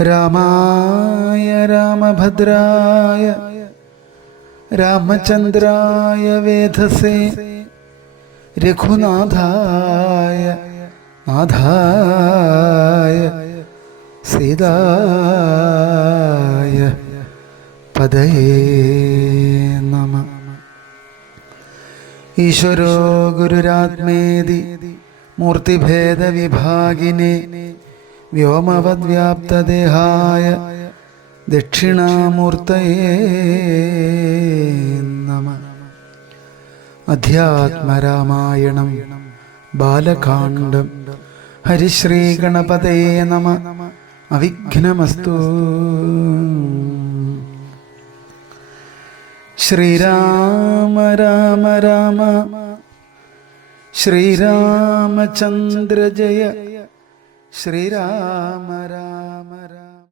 രാമായ രാമഭദ്രായ രാമചന്ദ്രായ വേധസേ രഘുനാഥായ നാഥായ സീതായ പദയേ നമഃ. ഈശ്വരോ ഗുരുരാത്മേതി മൂർത്തിഭേദവിഭാഗിനേ വ്യോമവദ്വ്യാപ്തദേഹായ ദക്ഷിണാമൂർത്തയേ നമഃ. അധ്യാത്മരാമായണം ബാലകാണ്ഡം. ഹരിശ്രീഗണപതയേ നമഃ. അവിഘ്നമസ്തു. ശ്രീരാമ രാമ രാമ ശ്രീരാമചന്ദ്ര ജയ ശ്രീരാമ രാമ.